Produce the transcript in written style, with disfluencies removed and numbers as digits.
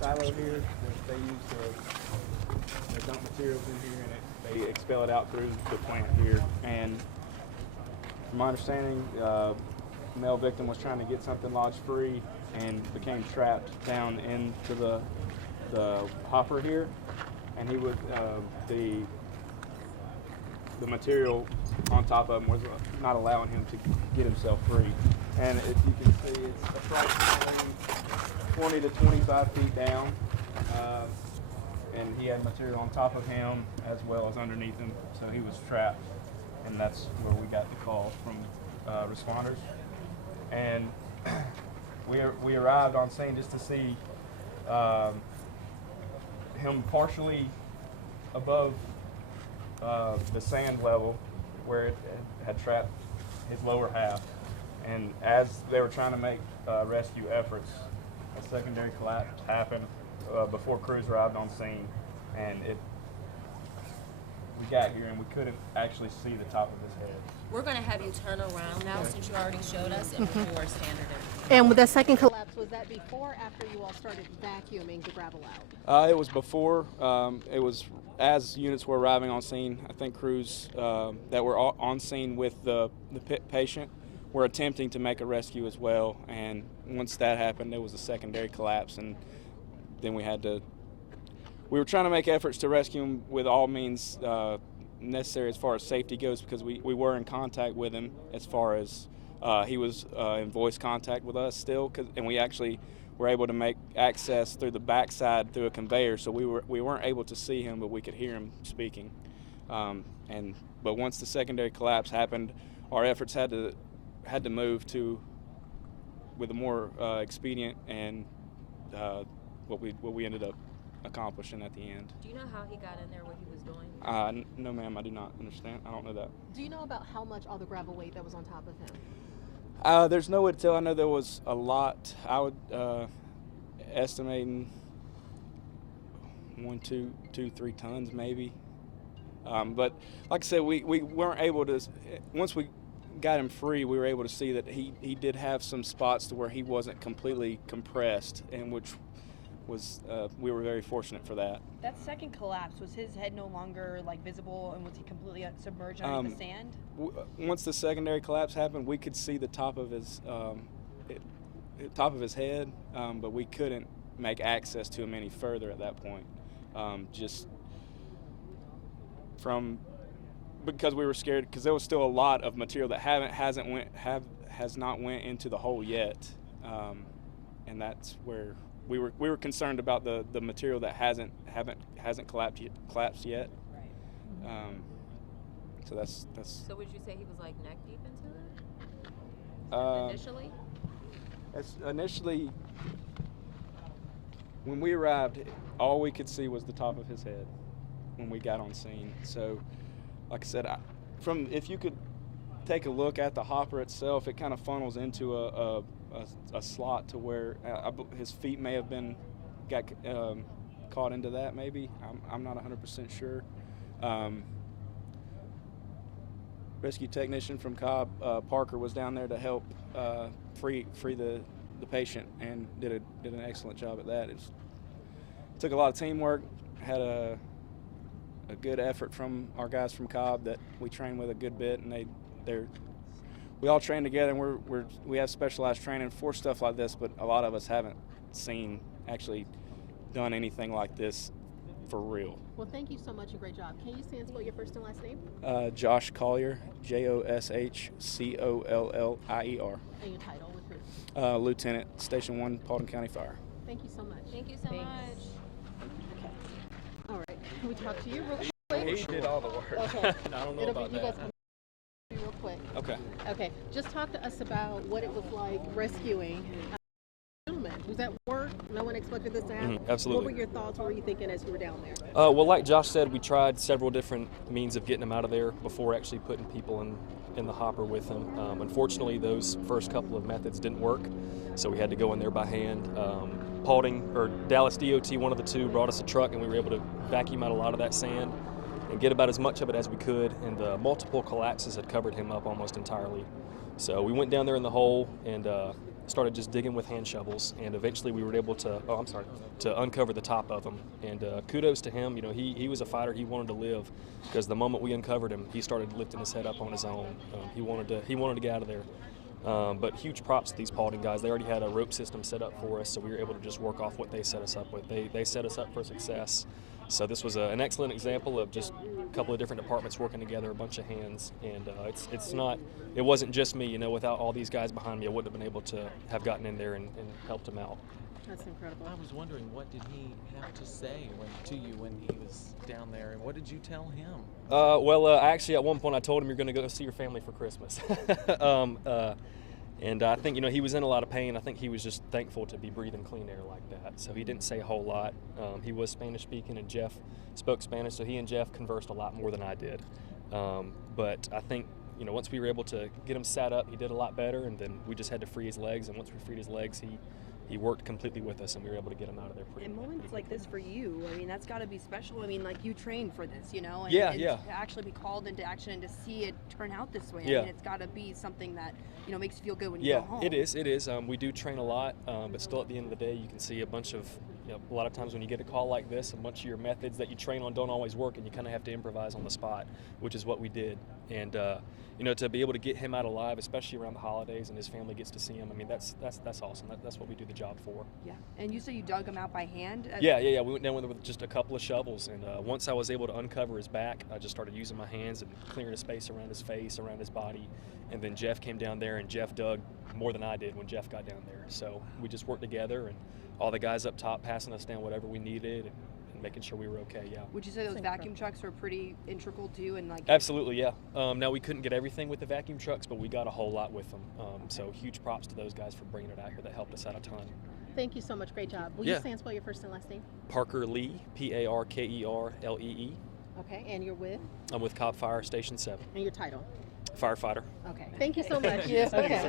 silo here that they use to dump materials in here, and they expel it out through the plant here. And from my understanding, male victim was trying to get something lodged free and became trapped down into the hopper here, and he would the material on top of him was not allowing him to get himself free. And if you can see, it's approximately 20 to 25 feet down, and he had material on top of him as well as underneath him, so he was trapped, and that's where we got the call from responders. And we arrived on scene just to see him partially above the sand level where it had trapped his lower half. And as they were trying to make rescue efforts, a secondary collapse happened before crews arrived on scene, and we got here and we couldn't actually see the top of his head. We're going to have you turn around now since you already showed us, and before standard. And with that second collapse, was that before or after you all started vacuuming the gravel out? It was before. It was as units were arriving on scene. I think crews that were on scene with the patient were attempting to make a rescue as well. And once that happened, there was a secondary collapse, and then we were trying to make efforts to rescue him with all means necessary as far as safety goes, because we were in contact with him as far as he was in voice contact with us still, and we actually were able to make access through the backside through a conveyor, so we weren't able to see him, but we could hear him speaking. But once the secondary collapse happened, our efforts had to move to with a more expedient and what we ended up accomplishing at the end. Do you know how he got in there, what he was doing? No, ma'am, I do not understand. I don't know that. Do you know about how much all the gravel weight that was on top of him? There's no way to tell. I know there was a lot. I would estimating 1, 2, 3 tons maybe. But like I said, we weren't able to. Once we got him free, we were able to see that he did have some spots to where he wasn't completely compressed, and which was we were very fortunate for that. That second collapse, was his head no longer visible, and was he completely submerged under the sand? Once the secondary collapse happened, we could see the top of his head, but we couldn't make access to him any further at that point. Just because we were scared, because there was still a lot of material that has not went into the hole yet, and that's where we were concerned about the material that hasn't collapsed yet. Right. So that's. So would you say he was neck deep into it initially? Initially, when we arrived, all we could see was the top of his head when we got on scene. So, like I said, if you could take a look at the hopper itself, it kind of funnels into a slot to where his feet may have got caught into that. Maybe I'm not 100% sure. Rescue technician from Cobb, Parker, was down there to help free the patient, and did an excellent job at that. It took a lot of teamwork. Had a good effort from our guys from Cobb that we train with a good bit, and we all train together, and we have specialized training for stuff like this, but a lot of us haven't actually done anything like this for real. Well, thank you so much and great job. Can you say and spell your first and last name? Josh Collier, Joshcollier. And your title with who? Lieutenant, Station 1, Paulding County Fire. Thank you so much. Thank you so much. Okay. All right. Can we talk to you real quick? He did all the work. Okay. I don't know about you that. guys real quick. Okay. Okay. Just talk to us about what it was like rescuing gentleman. Was that work? No one expected this to happen? Absolutely. What were your thoughts? What were you thinking as you were down there? Well, like Josh said, we tried several different means of getting him out of there before actually putting people in the hopper with him. Unfortunately, those first couple of methods didn't work, so we had to go in there by hand. Paulding or Dallas DOT, one of the two, brought us a truck, and we were able to vacuum out a lot of that sand and get about as much of it as we could, and the multiple collapses had covered him up almost entirely. So we went down there in the hole and started just digging with hand shovels, and eventually we were able to, to uncover the top of them. And kudos to him. You know, he was a fighter. He wanted to live, because the moment we uncovered him, he started lifting his head up on his own. He wanted to get out of there. But huge props to these Paulding guys. They already had a rope system set up for us, so we were able to just work off what they set us up with. They set us up for success. So this was an excellent example of just a couple of different departments working together, a bunch of hands, and it wasn't just me. You know, without all these guys behind me, I wouldn't have been able to have gotten in there and helped them out. That's incredible. I was wondering, what did he have to say to you when he was down there, and what did you tell him? Actually, at one point I told him, you're going to go see your family for Christmas. And I think, you know, he was in a lot of pain. I think he was just thankful to be breathing clean air like that. So he didn't say a whole lot. He was Spanish speaking, and Jeff spoke Spanish, so he and Jeff conversed a lot more than I did. But I think, you know, once we were able to get him sat up, he did a lot better, and then we just had to free his legs. And once we freed his legs, he worked completely with us, and we were able to get him out of there And moments like this for you, I mean, that's got to be special. I mean, like, you trained for this, you know? And, Yeah. To actually be called into action and to see it turn out this way, I mean, it's got to be something that, you know, makes you feel good when you go home. It is. We do train a lot, but still at the end of the day, you can see a bunch of, you know, a lot of times when you get a call like this, a bunch of your methods that you train on don't always work, and you kind of have to improvise on the spot, which is what we did. And you know, to be able to get him out alive, especially around the holidays, and his family gets to see him, I mean, that's awesome. That's what we do the job for. Yeah. And you say you dug him out by hand? Yeah. We went down with just a couple of shovels, and once I was able to uncover his back, I just started using my hands and clearing a space around his face, around his body. And then Jeff came down there, and Jeff dug more than I did when Jeff got down there. So we just worked together, and all the guys up top passing us down whatever we needed, and making sure we were okay. Yeah. Would you say those vacuum trucks were pretty integral too? And like, absolutely, yeah. Now we couldn't get everything with the vacuum trucks, but we got a whole lot with them. So huge props to those guys for bringing it out here. That helped us out a ton. Thank you so much. Great job. Will you say and spell your first and last name? Parker Lee, Parkerlee. Okay, and you're with? I'm with Cobb Fire Station 7. And your title? Firefighter. Okay. Thank you so much. Okay.